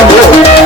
Chicken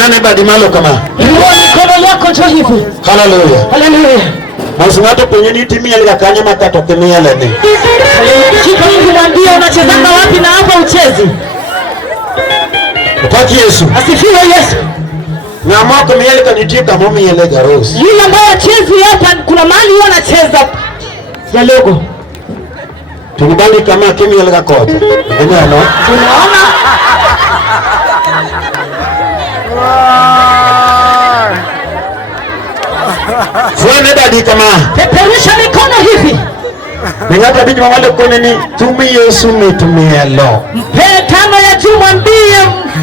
Tinane badi malo kama. Inua mikono yako juu hivi. Hallelujah. Hallelujah. Masumato penye ni timia lika kanya makato kemia lene. Shika hivi mwambie unachezanga wapi na hapa uchezi. Upaki Yesu. Asifiwe Yesu. Na mwako mieleka nitita momi yele garosi. Yule ambaye achezi hapa kuna mahali yeye anacheza ya logo. Tunibali kama kemia lika kote. Unaona? Tunaona. Fuene badi kama. Peperusha mikono hivi. Ningata biji mwale kone ni tumi Yesu mitumia lo. Mpe tano ya juu mwambie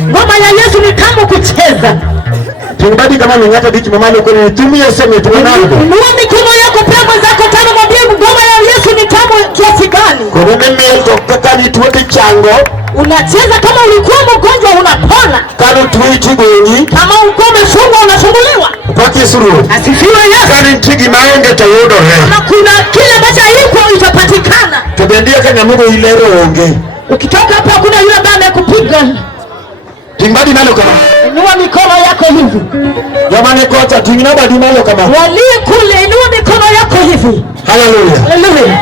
ngoma ya Yesu ni kama kucheza. Tunibadi kama ningata biji mwale kone ni tumi Yesu mitumia lo. Inua mikono yako pia mwenzako tano mwambie ngoma ya Yesu ni tamu kiasi gani. Korone melo kakani tuwete chango. Unacheza kama ulikuwa mgonjwa unapona. Kano tuwiti gwenyi. Kama ulikuwa umefungwa unafunguliwa. Upaki suru. Asifiwe Yesu. Kani ntigi maonge tawodo he. Kama kuna kile ambacho iko itapatikana. Tubendia kanya Mungu ilero onge. Ukitoka hapa hakuna yule ambaye amekupiga. Tingbadi nalo kama. Inua mikono yako hivi. Jamani kocha tingina badi nalo kama. Walie kule inua mikono yako hivi. Hallelujah. Hallelujah.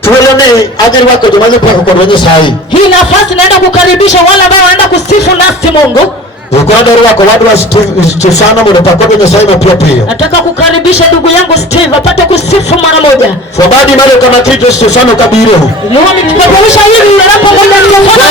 Tuelone ajiri wako jamani kwa kukonye sahi. Hii nafasi naenda kukaribisha wale ambao wanaenda kusifu nasi Mungu. Ukwadari wako wadu wa Stefano mwene pakote nye sahi na pia pia. Nataka kukaribisha ndugu yangu Steve apate kusifu mara moja. Fabadi nalo kama Kristo Stefano kabiro. Inua mikono hivi unapo moja mikono.